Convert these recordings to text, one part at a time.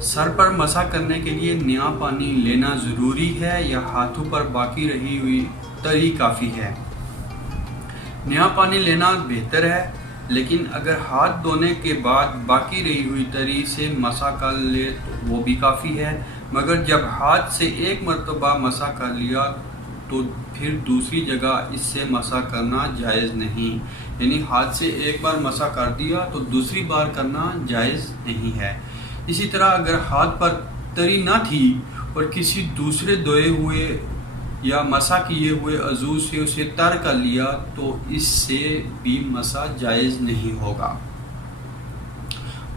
سر پر مسح کرنے کے لیے نیا پانی لینا ضروری ہے یا ہاتھوں پر باقی رہی ہوئی تری کافی ہے؟ نیا پانی لینا بہتر ہے، لیکن اگر ہاتھ دھونے کے بعد باقی رہی ہوئی تری سے مسح کر لے تو وہ بھی کافی ہے، مگر جب ہاتھ سے ایک مرتبہ مسح کر لیا تو پھر دوسری جگہ اس سے مسح کرنا جائز نہیں، یعنی ہاتھ سے ایک بار مسح کر دیا تو دوسری بار کرنا جائز نہیں ہے۔ اسی طرح اگر ہاتھ پر تری نہ تھی اور کسی دوسرے دھوئے ہوئے یا مسح کیے ہوئے عضو سے اسے تر کر لیا تو اس سے بھی مسح جائز نہیں ہوگا۔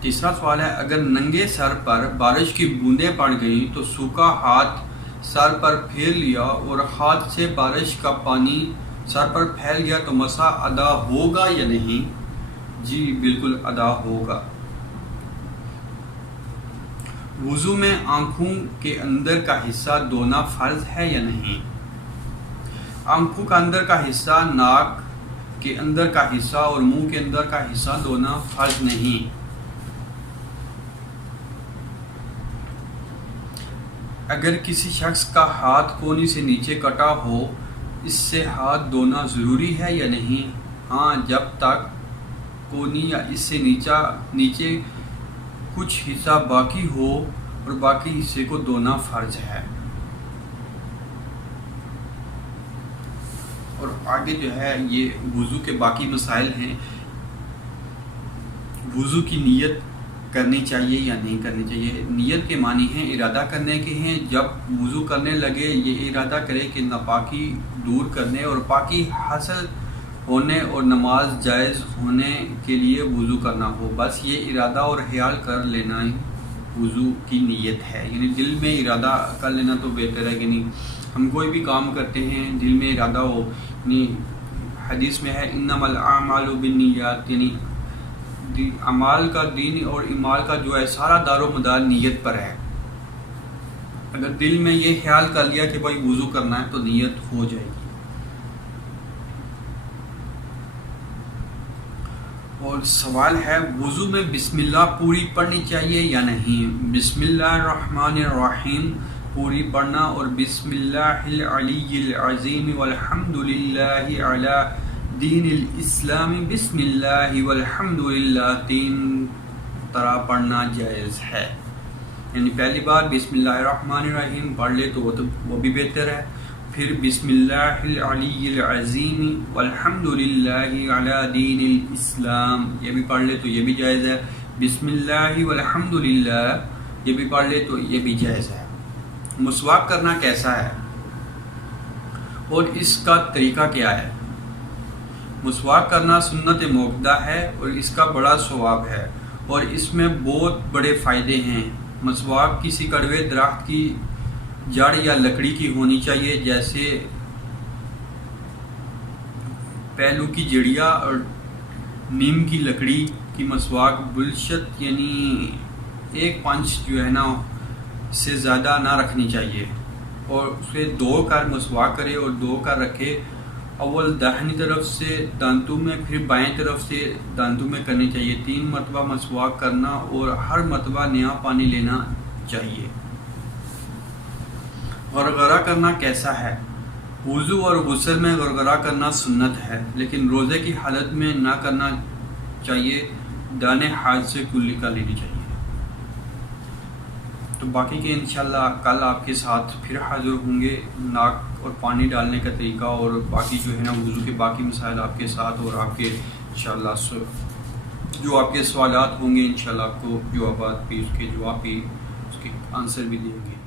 تیسرا سوال ہے، اگر ننگے سر پر بارش کی بوندیں پڑ گئیں تو سوکھا ہاتھ سر پر پھیر لیا اور ہاتھ سے بارش کا پانی سر پر پھیل گیا تو مسح ادا ہوگا یا نہیں؟ جی بالکل ادا ہوگا۔ وضو میں آنکھوں کے اندر کا حصہ دھونا فرض ہے یا نہیں؟ آنکھوں کا اندر کا حصہ، ناک کے اندر کا حصہ اور منہ کے اندر کا حصہ دھونا فرض نہیں۔ اگر کسی شخص کا ہاتھ کونی سے نیچے کٹا ہو، اس سے ہاتھ دھونا ضروری ہے یا نہیں؟ ہاں، جب تک کونی یا اس سے نیچے کچھ حصہ باقی ہو اور باقی حصے کو دھونا فرض ہے۔ اور آگے جو ہے یہ وضو کے باقی مسائل ہیں۔ وضو کی نیت کرنی چاہیے یا نہیں کرنی چاہیے؟ نیت کے معنی ہیں ارادہ کرنے کے ہیں۔ جب وضو کرنے لگے یہ ارادہ کرے کہ ناپاکی دور کرنے اور پاکی حاصل ہونے اور نماز جائز ہونے کے لیے وضو کرنا ہو، بس یہ ارادہ اور خیال کر لینا ہی وضو کی نیت ہے، یعنی دل میں ارادہ کر لینا تو بہتر ہے کہ نہیں۔ ہم کوئی بھی کام کرتے ہیں دل میں ارادہ ہو، یعنی حدیث میں ہے انما الاعمال بالنیات، یعنی اعمال کا دین اور اعمال کا جو ہے سارا دار و مدار نیت پر ہے۔ اگر دل میں یہ خیال کر لیا کہ بھائی وضو کرنا ہے تو نیت ہو جائے گی۔ اور سوال ہے، وضو میں بسم اللہ پوری پڑھنی چاہیے یا نہیں؟ بسم اللہ الرحمن الرحیم پوری پڑھنا اور بسم اللہ العلی العظیم والحمد للہ علی دین الاسلام بسم اللہ والحمد للہ 3 طرح پڑھنا جائز ہے، یعنی پہلی بار بسم اللہ الرحمن الرحیم پڑھ لے تو وہ بھی بہتر ہے، پھر بسم اللہ العلی العظیم والحمد للہ علی دین الاسلام یہ بھی پڑھ لے تو یہ بھی جائز ہے، بسم اللہ والحمد للہ یہ بھی پڑھ لے تو یہ بھی جائز ہے۔ مسواک کرنا کیسا ہے اور اس کا طریقہ کیا ہے؟ مسواک کرنا سنت موقدہ ہے اور اس کا بڑا ثواب ہے اور اس میں بہت بڑے فائدے ہیں۔ مسواک کسی کڑوے درخت کی جڑ یا لکڑی کی ہونی چاہیے، جیسے پہلو کی جڑیا اور نیم کی لکڑی کی مسواک بلشت، یعنی ایک پنچ جو ہے نا سے زیادہ نہ رکھنی چاہیے، اور اسے دھو کر مسواک کرے اور دھو کر رکھے، اول داہنی طرف سے دانتوں میں پھر بائیں طرف سے دانتوں میں کرنی چاہیے، 3 مرتبہ مسواک کرنا اور ہر مرتبہ نیا پانی لینا چاہیے۔ غرغرہ کرنا کیسا ہے؟ وضو اور غسل میں غرغرہ کرنا سنت ہے، لیکن روزے کی حالت میں نہ کرنا چاہیے، دانے ہاتھ سے کلی کر لینی چاہیے۔ تو باقی کے انشاءاللہ کل آپ کے ساتھ پھر حاضر ہوں گے، ناک اور پانی ڈالنے کا طریقہ اور باقی جو ہے نا وضو کے باقی مسائل آپ کے ساتھ، اور آپ کے انشاءاللہ جو آپ کے سوالات ہوں گے انشاءاللہ آپ کو جوابات بھی، اس کے جواب بھی، اس کے آنسر بھی دیں گے۔